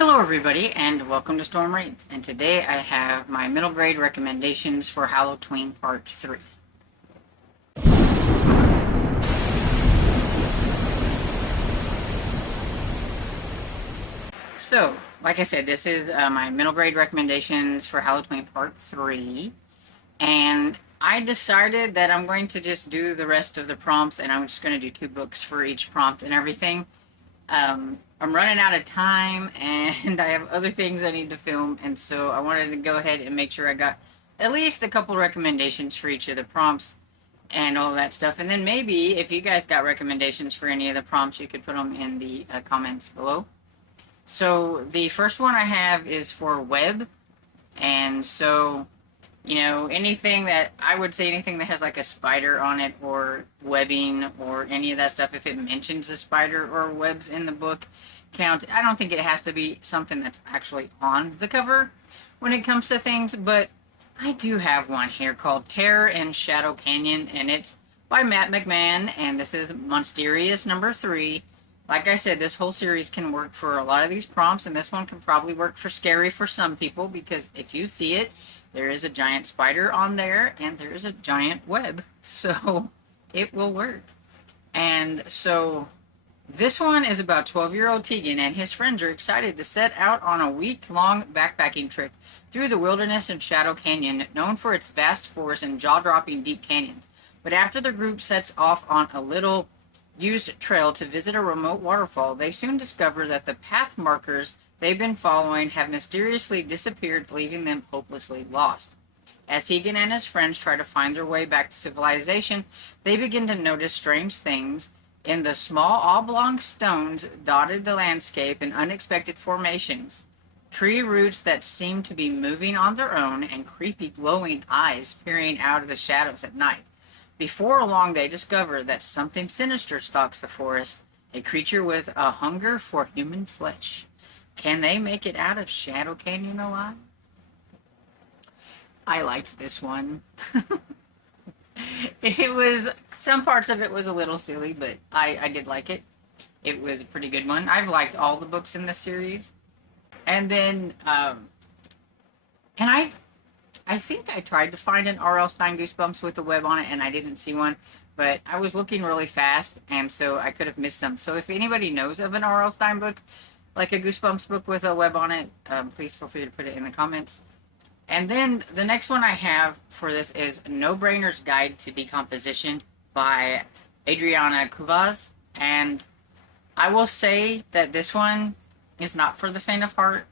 Hello everybody and welcome to Storm Reads, and today I have my middle grade recommendations for Halloween Part 3. So, like I said, this is my middle grade recommendations for Halloween Part 3, and I decided that I'm going to just do the rest of the prompts, and I'm just going to do 2 books for each prompt and everything. I'm running out of time and I have other things I need to film, and so I wanted to go ahead and make sure I got at least a couple recommendations for each of the prompts and all that stuff. And then maybe if you guys got recommendations for any of the prompts, you could put them in the comments below. So the first one I have is for web, and so anything that I would say, anything that has like a spider on it or webbing or any of that stuff, if it mentions a spider or webs in the book, counts. I don't think it has to be something that's actually on the cover when it comes to things, but I do have one here called Terror in Shadow Canyon, and it's by Matt McMahon, and this is Monsterious number 3. Like I said, this whole series can work for a lot of these prompts, and this one can probably work for scary for some people, because if you see it, there is a giant spider on there, and there is a giant web, so it will work. And so this one is about 12-year-old Tegan and his friends are excited to set out on a week-long backpacking trip through the wilderness in Shadow Canyon, known for its vast forests and jaw-dropping deep canyons. But after the group sets off on a little used trail to visit a remote waterfall, they soon discover that the path markers they've been following have mysteriously disappeared, leaving them hopelessly lost. As Tegan and his friends try to find their way back to civilization, they begin to notice strange things in the small oblong stones dotted the landscape in unexpected formations. Tree roots that seem to be moving on their own, and creepy glowing eyes peering out of the shadows at night. Before long, they discover that something sinister stalks the forest, a creature with a hunger for human flesh. Can they make it out of Shadow Canyon alive? I liked this one. Some parts of it was a little silly, but I did like it. It was a pretty good one. I've liked all the books in the series. And then, and I think I tried to find an R.L. Stine Goosebumps with a web on it, and I didn't see one, but I was looking really fast, and so I could have missed some. So if anybody knows of an R.L. Stine book, like a Goosebumps book with a web on it, please feel free to put it in the comments. And then the next one I have for this is No Brainer's Guide to Decomposition by Adriana Cuvaz, and I will say that this one is not for the faint of heart.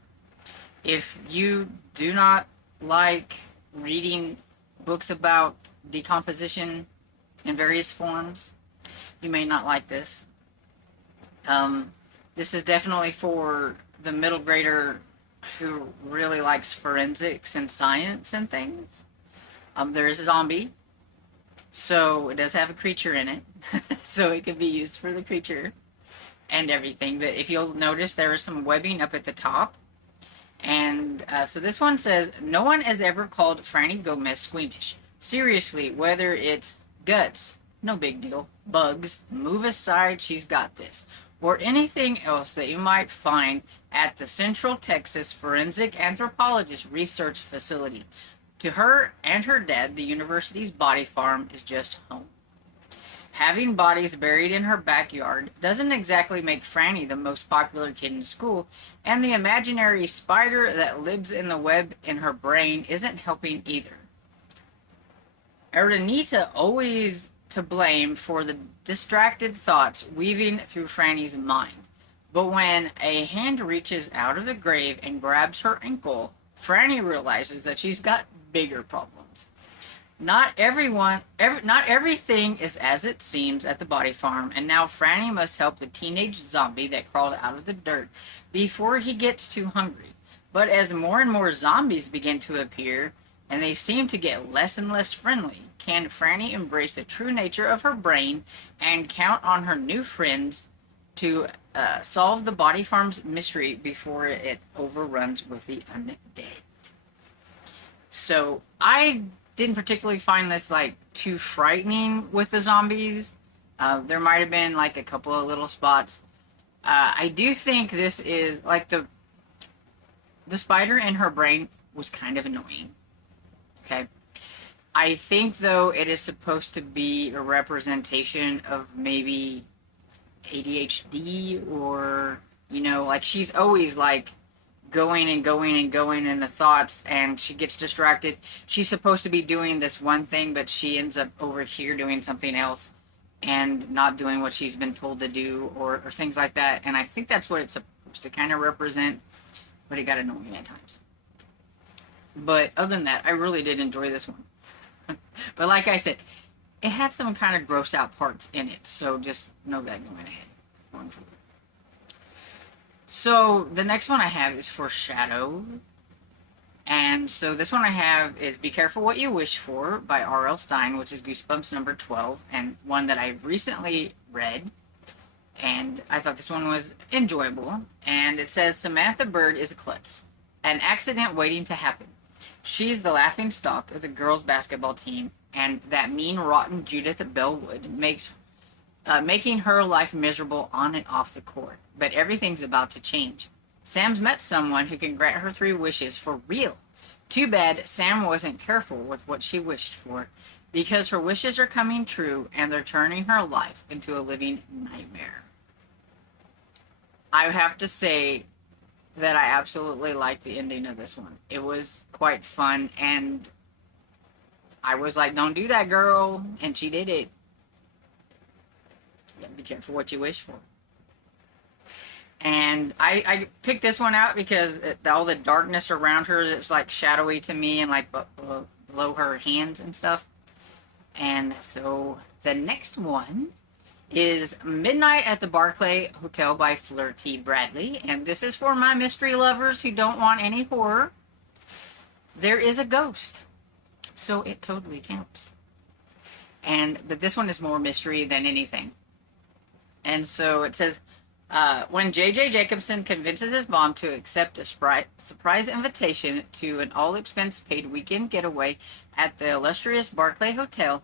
If you do not like reading books about decomposition in various forms, you may not like this. This is definitely for the middle grader who really likes forensics and science and things. There is a zombie, so it does have a creature in it, so it can be used for the creature and everything. But if you'll notice, there is some webbing up at the top. And so this one says, no one has ever called Franny Gomez squeamish. Seriously, whether it's guts, no big deal, bugs, move aside, she's got this, or anything else that you might find at the Central Texas Forensic Anthropologist Research Facility. To her and her dad, the university's body farm is just home. Having bodies buried in her backyard doesn't exactly make Franny the most popular kid in school, and the imaginary spider that lives in the web in her brain isn't helping either. Arenita always to blame for the distracted thoughts weaving through Franny's mind. But when a hand reaches out of the grave and grabs her ankle, Franny realizes that she's got bigger problems. Not everything is as it seems at the body farm, and now Franny must help the teenage zombie that crawled out of the dirt before he gets too hungry. But as more and more zombies begin to appear, and they seem to get less and less friendly, can Franny embrace the true nature of her brain and count on her new friends to solve the body farm's mystery before it overruns with the undead? So I didn't particularly find this like too frightening with the zombies. There might have been like a couple of little spots. I do think this is like the spider in her brain was kind of annoying. Okay. I think, though, it is supposed to be a representation of maybe ADHD, or, like she's always like going and going and going in the thoughts, and she gets distracted. She's supposed to be doing this one thing, but she ends up over here doing something else and not doing what she's been told to do, or things like that. And I think that's what it's supposed to kind of represent, but it got annoying at times. But other than that, I really did enjoy this one. But like I said, it had some kind of gross out parts in it, so just know that going ahead. Going forward. So the next one I have is for Shadow. And so this one I have is Be Careful What You Wish For by R.L. Stine, which is Goosebumps number 12, and one that I recently read. And I thought this one was enjoyable. And it says, Samantha Bird is a klutz. An accident waiting to happen. She's the laughing stock of the girls' basketball team, and that mean, rotten Judith Bellwood making her life miserable on and off the court. But everything's about to change. Sam's met someone who can grant her 3 wishes for real. Too bad Sam wasn't careful with what she wished for, because her wishes are coming true, and they're turning her life into a living nightmare. I have to say that I absolutely liked the ending of this one. It was quite fun, and I was like, don't do that, girl. And she did it. Yeah, be careful what you wish for. And I picked this one out because all the darkness around her, it's like shadowy to me, and like below her hands and stuff. And so the next one is Midnight at the Barclay Hotel by Fleur T. Bradley. And this is for my mystery lovers who don't want any horror. There is a ghost, so it totally counts. But this one is more mystery than anything. And so it says, when J.J. Jacobson convinces his mom to accept a surprise invitation to an all-expense-paid weekend getaway at the illustrious Barclay Hotel,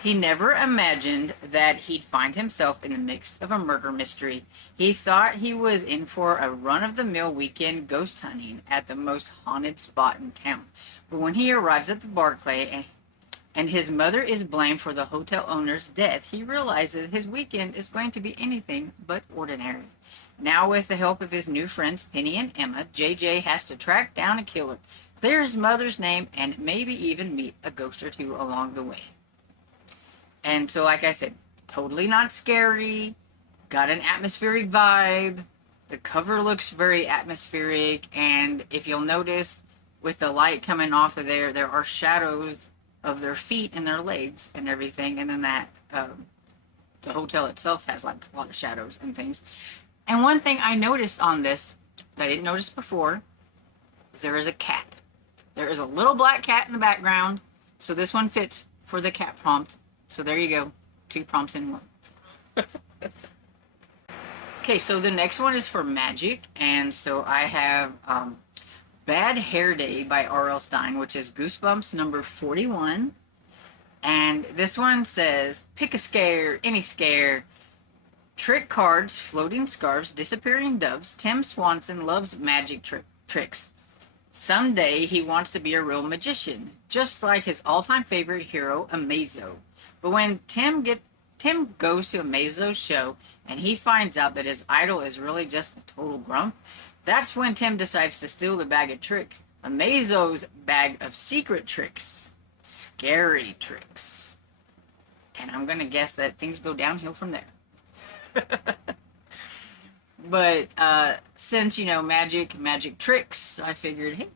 he never imagined that he'd find himself in the midst of a murder mystery. He thought he was in for a run-of-the-mill weekend ghost hunting at the most haunted spot in town. But when he arrives at the Barclay and his mother is blamed for the hotel owner's death, he realizes his weekend is going to be anything but ordinary. Now, with the help of his new friends Penny and Emma, JJ has to track down a killer, clear his mother's name, and maybe even meet a ghost or two along the way. And so, like I said, totally not scary, got an atmospheric vibe, the cover looks very atmospheric, and if you'll notice, with the light coming off of there are shadows of their feet and their legs and everything, and then that the hotel itself has like a lot of shadows and things. And one thing I noticed on this that I didn't notice before is there is a cat. There is a little black cat in the background, so this one fits for the cat prompt. So there you go, 2 prompts in one. Okay, so the next one is for magic, and so I have Bad Hair Day by R.L. Stine, which is Goosebumps number 41. And this one says, pick a scare, any scare. Trick cards, floating scarves, disappearing doves. Tim Swanson loves magic tricks. Someday he wants to be a real magician, just like his all-time favorite hero, Amazo. But when Tim goes to Amazo's show and he finds out that his idol is really just a total grump, that's when Tim decides to steal the bag of tricks. Amazo's bag of secret tricks. Scary tricks. And I'm going to guess that things go downhill from there. But since, magic tricks, I figured, hey,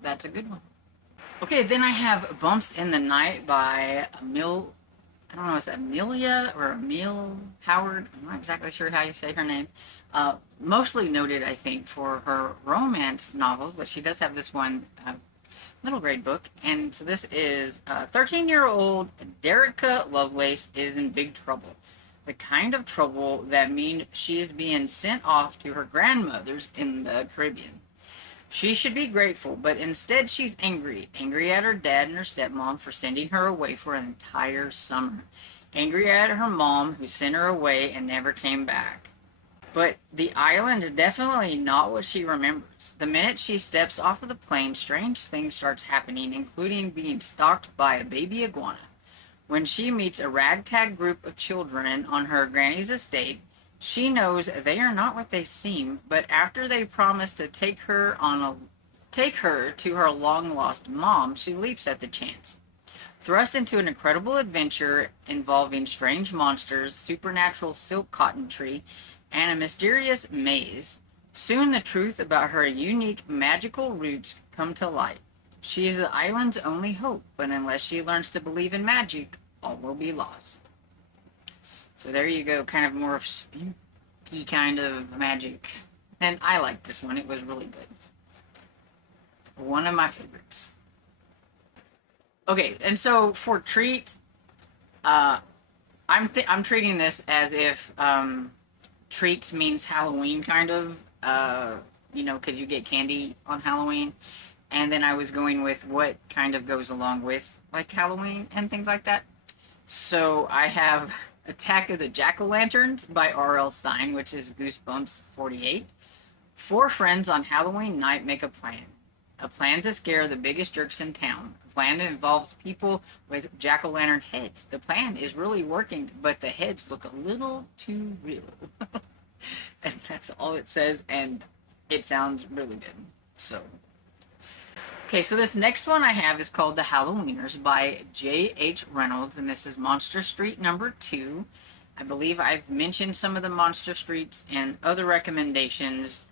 that's a good one. Okay, then I have Bumps in the Night by I don't know, is that Amelia or Emile Howard? I'm not exactly sure how you say her name. Mostly noted, I think, for her romance novels, but she does have this one middle grade book. And so this is 13-year-old Derica Lovelace is in big trouble. The kind of trouble that means she's being sent off to her grandmother's in the Caribbean. She should be grateful, but instead she's angry. Angry at her dad and her stepmom for sending her away for an entire summer. Angry at her mom who sent her away and never came back. But the island is definitely not what she remembers. The minute she steps off of the plane, strange things starts happening, including being stalked by a baby iguana. When she meets a ragtag group of children on her granny's estate, she knows they are not what they seem, but after they promise to take her to her long lost mom, she leaps at the chance. Thrust into an incredible adventure involving strange monsters, supernatural silk cotton tree, and a mysterious maze, soon the truth about her unique magical roots come to light. She is the island's only hope, but unless she learns to believe in magic, all will be lost. So there you go, kind of more of spooky kind of magic. And I liked this one, it was really good. It's one of my favorites. Okay, and so for treat, I'm treating this as if treats means Halloween kind of, because you get candy on Halloween, and then I was going with what kind of goes along with like Halloween and things like that. So I have Attack of the Jack-O-Lanterns by R.L. Stine, which is Goosebumps 48. Four friends on Halloween night make a plan. A plan to scare the biggest jerks in town. A plan that involves people with jack-o'-lantern heads. The plan is really working, but the heads look a little too real. And that's all it says, and it sounds really good. So, okay, so this next one I have is called The Halloweeners by J.H. Reynolds, and this is Monster Street number 2. I believe I've mentioned some of the Monster Streets and other recommendations.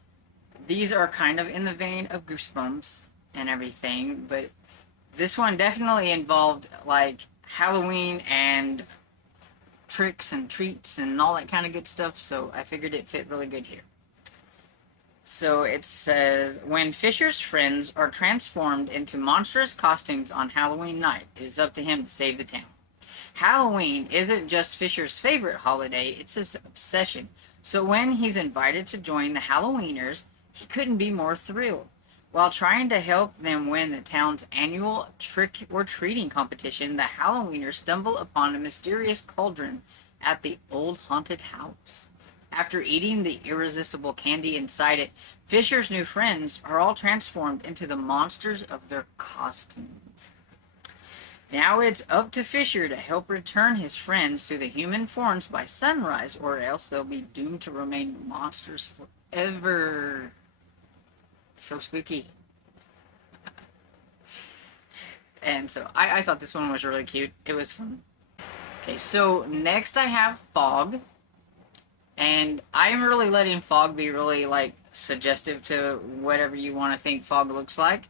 These are kind of in the vein of Goosebumps and everything, but this one definitely involved like Halloween and tricks and treats and all that kind of good stuff, so I figured it fit really good here. So it says, when Fisher's friends are transformed into monstrous costumes on Halloween night, it is up to him to save the town. Halloween isn't just Fisher's favorite holiday, it's his obsession. So when he's invited to join the Halloweeners, he couldn't be more thrilled. While trying to help them win the town's annual trick-or-treating competition, the Halloweeners stumble upon a mysterious cauldron at the old haunted house. After eating the irresistible candy inside it, Fisher's new friends are all transformed into the monsters of their costumes. Now it's up to Fisher to help return his friends to the human forms by sunrise, or else they'll be doomed to remain monsters forever. So spooky. And so I thought this one was really cute. It was fun. Okay, so next I have Fog. And I'm really letting Fog be really like suggestive to whatever you want to think Fog looks like.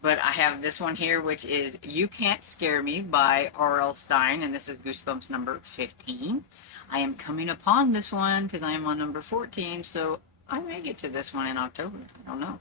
But I have this one here, which is You Can't Scare Me by R.L. Stine, and this is Goosebumps number 15. I am coming upon this one because I am on number 14, so I may get to this one in October. I don't know.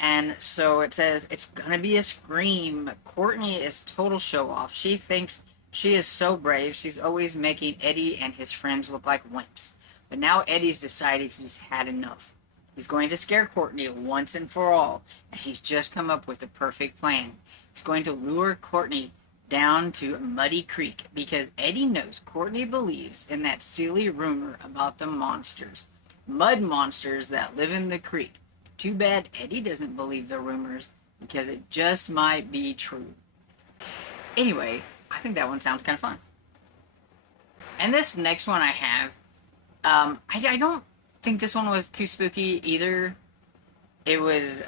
And so it says, it's gonna be a scream. Courtney is total show-off. She thinks she is so brave. She's always making Eddie and his friends look like wimps. But now Eddie's decided he's had enough. He's going to scare Courtney once and for all, and he's just come up with the perfect plan. He's going to lure Courtney down to Muddy Creek because Eddie knows Courtney believes in that silly rumor about the monsters. Mud monsters that live in the creek. Too bad Eddie doesn't believe the rumors because it just might be true. Anyway, I think that one sounds kind of fun. And this next one I have, I don't think this one was too spooky either. It was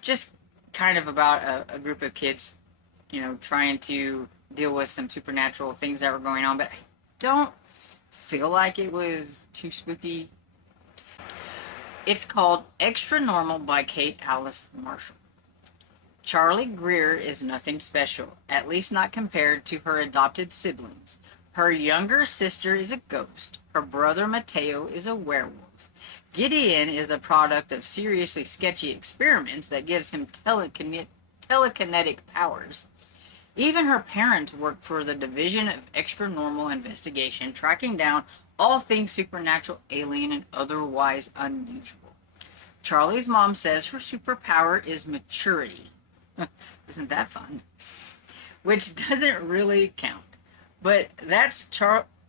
just kind of about a group of kids, trying to deal with some supernatural things that were going on, but I don't feel like it was too spooky. It's called Extra Normal by Kate Alice Marshall. Charlie Greer is nothing special, at least not compared to her adopted siblings. Her younger sister is a ghost. Her brother Mateo is a werewolf. Gideon is the product of seriously sketchy experiments that gives him telekinetic powers. Even her parents work for the Division of Extra Normal Investigation, tracking down all things supernatural, alien, and otherwise unusual. Charlie's mom says her superpower is maturity. Isn't that fun? Which doesn't really count. But that's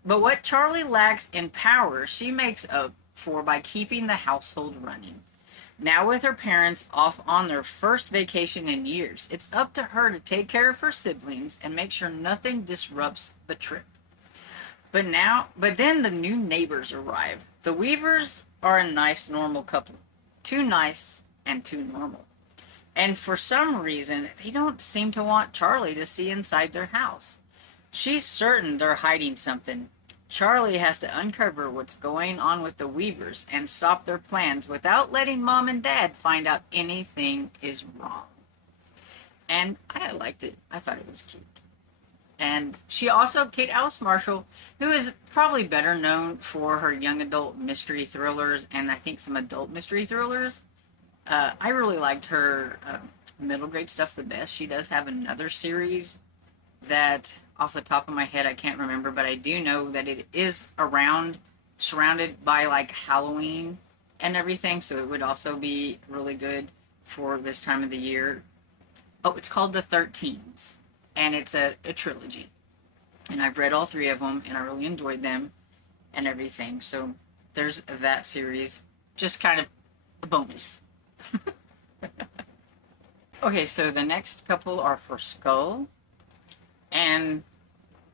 But what Charlie lacks in power, she makes up for by keeping the household running. Now, with her parents off on their first vacation in years, it's up to her to take care of her siblings and make sure nothing disrupts the trip. But then the new neighbors arrive. The Weavers are a nice, normal couple. Too nice and too normal. And for some reason, they don't seem to want Charlie to see inside their house. She's certain they're hiding something. Charlie has to uncover what's going on with the Weavers and stop their plans without letting Mom and Dad find out anything is wrong. And I liked it. I thought it was cute. And she also, Kate Alice Marshall, who is probably better known for her young adult mystery thrillers and I think some adult mystery thrillers. I really liked her middle grade stuff the best. She does have another series that, off the top of my head, I can't remember, but I do know that it is surrounded by like Halloween and everything, so it would also be really good for this time of the year. Oh, it's called The 13s, and it's a trilogy. And I've read all three of them, and I really enjoyed them and everything. So there's that series. Just kind of a bonus. Okay, so the next couple are for Skull. And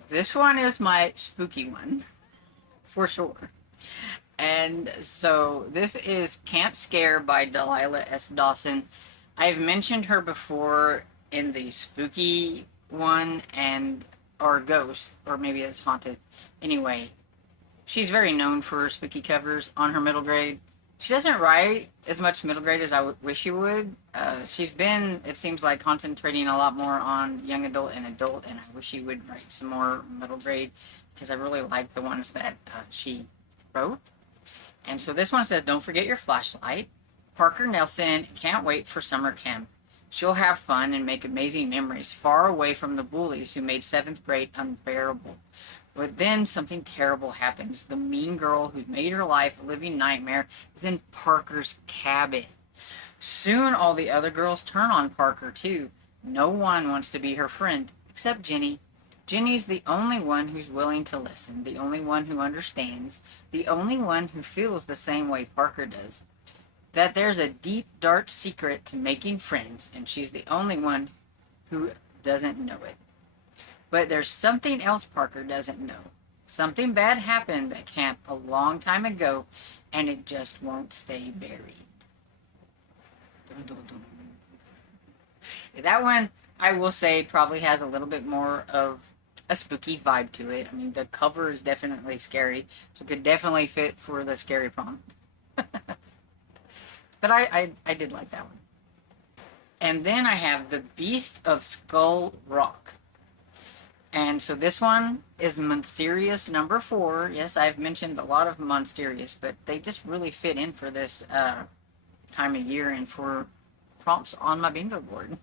this one is my spooky one, for sure. And so this is Camp Scare by Delilah S. Dawson. I've mentioned her before in the spooky one or ghost, or maybe it's haunted. Anyway, she's very known for her spooky covers on her middle grade. She doesn't write as much middle grade as I wish she would. She's been, it seems like, concentrating a lot more on young adult and adult, and I wish she would write some more middle grade because I really like the ones that she wrote. And so this one says, don't forget your flashlight. Parker Nelson can't wait for summer camp. She'll have fun and make amazing memories far away from the bullies who made 7th grade unbearable. But then something terrible happens. The mean girl who's made her life a living nightmare is in Parker's cabin. Soon all the other girls turn on Parker too. No one wants to be her friend except Jenny. Jenny's the only one who's willing to listen, the only one who understands, the only one who feels the same way Parker does. That there's a deep, dark secret to making friends, and she's the only one who doesn't know it. But there's something else Parker doesn't know. Something bad happened at camp a long time ago, and it just won't stay buried. Dun, dun, dun. That one, I will say, probably has a little bit more of a spooky vibe to it. I mean, the cover is definitely scary, so it could definitely fit for the scary prom. But I did like that one. And then I have The Beast of Skull Rock. And so this one is Mysterious number 4. Yes, I've mentioned a lot of Mysterious, but they just really fit in for this time of year and for prompts on my bingo board.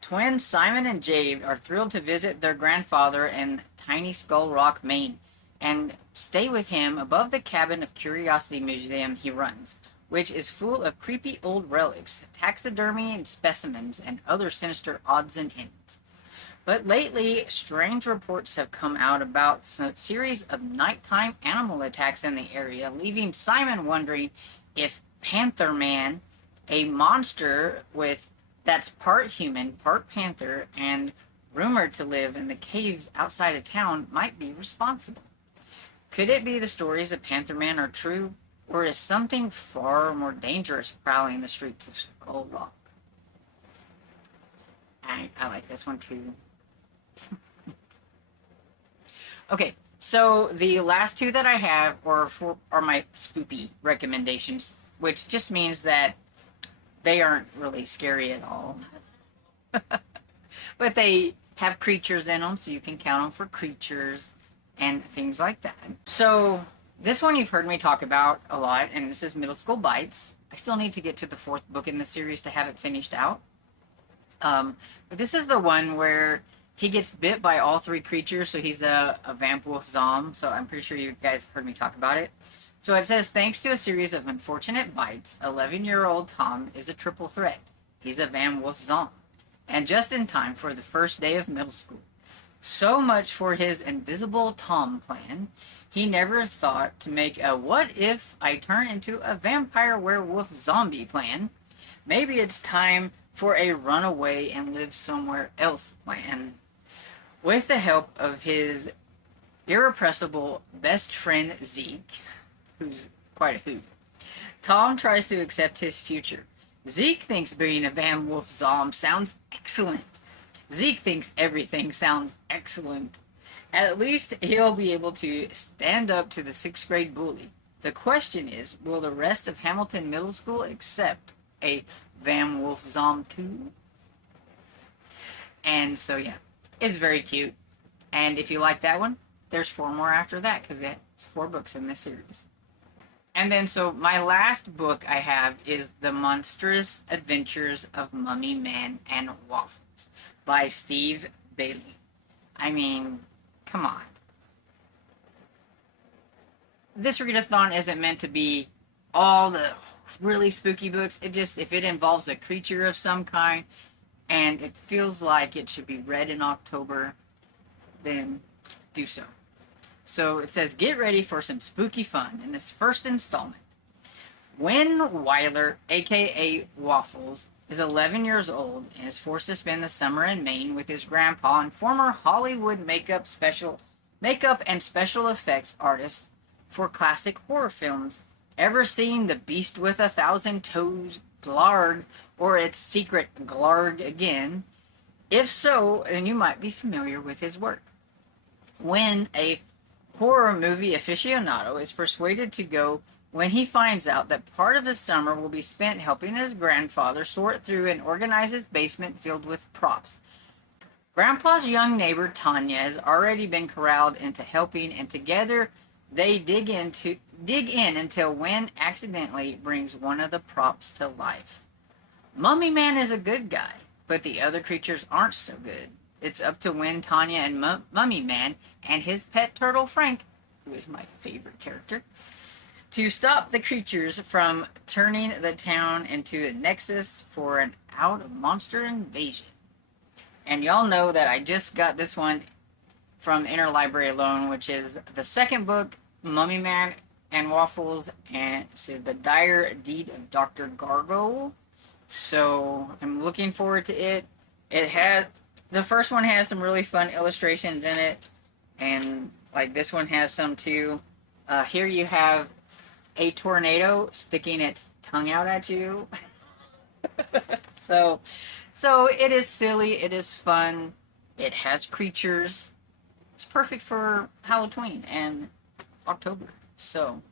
Twins Simon and Jade are thrilled to visit their grandfather in Tiny Skull Rock, Maine, and stay with him above the cabin of Curiosity Museum he runs, which is full of creepy old relics, taxidermy and specimens, and other sinister odds and ends. But lately, strange reports have come out about a series of nighttime animal attacks in the area, leaving Simon wondering if Panther Man, a monster that's part human, part panther, and rumored to live in the caves outside of town, might be responsible. Could it be the stories of Panther Man are true, or is something far more dangerous prowling the streets of Skull Rock? I like this one too. Okay, so the last two that I have are my spoopy recommendations, which just means that they aren't really scary at all. But they have creatures in them, so you can count them for creatures and things like that. So this one you've heard me talk about a lot, and this is Middle School Bites. I still need to get to the 4th book in the series to have it finished out. But this is the one where he gets bit by all 3 creatures, so he's a vamp wolf zom, so I'm pretty sure you guys have heard me talk about it. So it says, thanks to a series of unfortunate bites, 11-year-old Tom is a triple threat. He's a vamp wolf zom, and just in time for the first day of middle school. So much for his invisible Tom plan. He never thought to make a what if I turn into a vampire werewolf zombie plan. Maybe it's time for a runaway and live somewhere else plan. With the help of his irrepressible best friend Zeke, who's quite a hoot, Tom tries to accept his future. Zeke thinks being a Van Wolf Zom sounds excellent. Zeke thinks everything sounds excellent. At least he'll be able to stand up to the 6th grade bully. The question is, will the rest of Hamilton Middle School accept a Van Wolf Zom 2? And so, yeah, it's very cute. And if you like that one, there's 4 more after that, because it's 4 books in this series. And then, so my last book I have is The Monstrous Adventures of Mummy Man and Waffles by Steve Bailey. I mean, come on. This readathon isn't meant to be all the really spooky books. It just, if it involves a creature of some kind and it feels like it should be read in October, then do so. So it says, get ready for some spooky fun in this first installment. When Weiler, aka Waffles, is 11 years old and is forced to spend the summer in Maine with his grandpa and former Hollywood makeup and special effects artist for classic horror films. Ever seen The Beast with 1,000 Toes, Glarg, or its secret Glarg again? If so, then you might be familiar with his work. When a horror movie aficionado is persuaded to go when he finds out that part of his summer will be spent helping his grandfather sort through and organize his basement filled with props. Grandpa's young neighbor Tanya has already been corralled into helping, and together they dig in until Wynn accidentally brings one of the props to life. Mummy Man is a good guy, but the other creatures aren't so good. It's up to Wynn, Tanya, and Mummy Man and his pet turtle Frank, who is my favorite character, to stop the creatures from turning the town into a nexus for an out-of-monster invasion. And y'all know that I just got this one from Interlibrary Alone, which is the second book, Mummy Man and Waffles, and it's The Dire Deed of Dr. Gargoyle. So I'm looking forward to it. The first one has some really fun illustrations in it, and like this one has some too. Here you have a tornado sticking its tongue out at you. so it is silly, it is fun, it has creatures. It's perfect for Halloween and October. So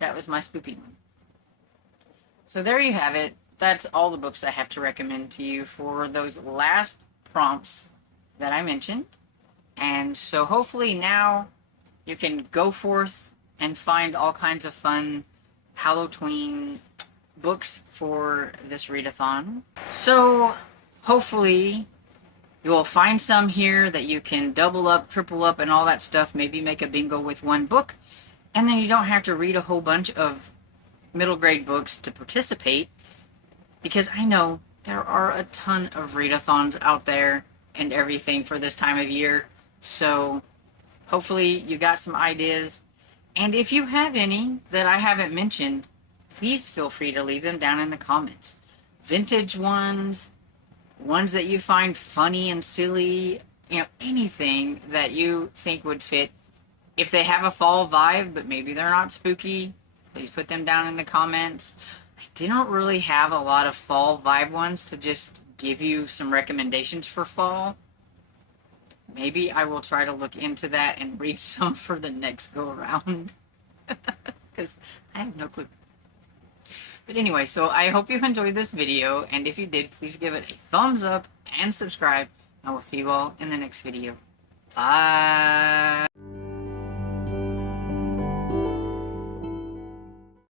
that was my spooky one. So there you have it. That's all the books I have to recommend to you for those last prompts that I mentioned. And so hopefully now you can go forth and find all kinds of fun Halloween books for this readathon. So hopefully you will find some here that you can double up, triple up, and all that stuff. Maybe make a bingo with one book, and then you don't have to read a whole bunch of middle grade books to participate, because I know there are a ton of readathons out there and everything for this time of year. So hopefully you got some ideas. And if you have any that I haven't mentioned, please feel free to leave them down in the comments. Vintage ones that you find funny and silly, anything that you think would fit. If they have a fall vibe, but maybe they're not spooky, please put them down in the comments. I didn't really have a lot of fall vibe ones to just give you some recommendations for fall. Maybe I will try to look into that and read some for the next go around. Because I have no clue. But anyway, so I hope you enjoyed this video, and if you did, please give it a thumbs up and subscribe. I will see you all in the next video. Bye!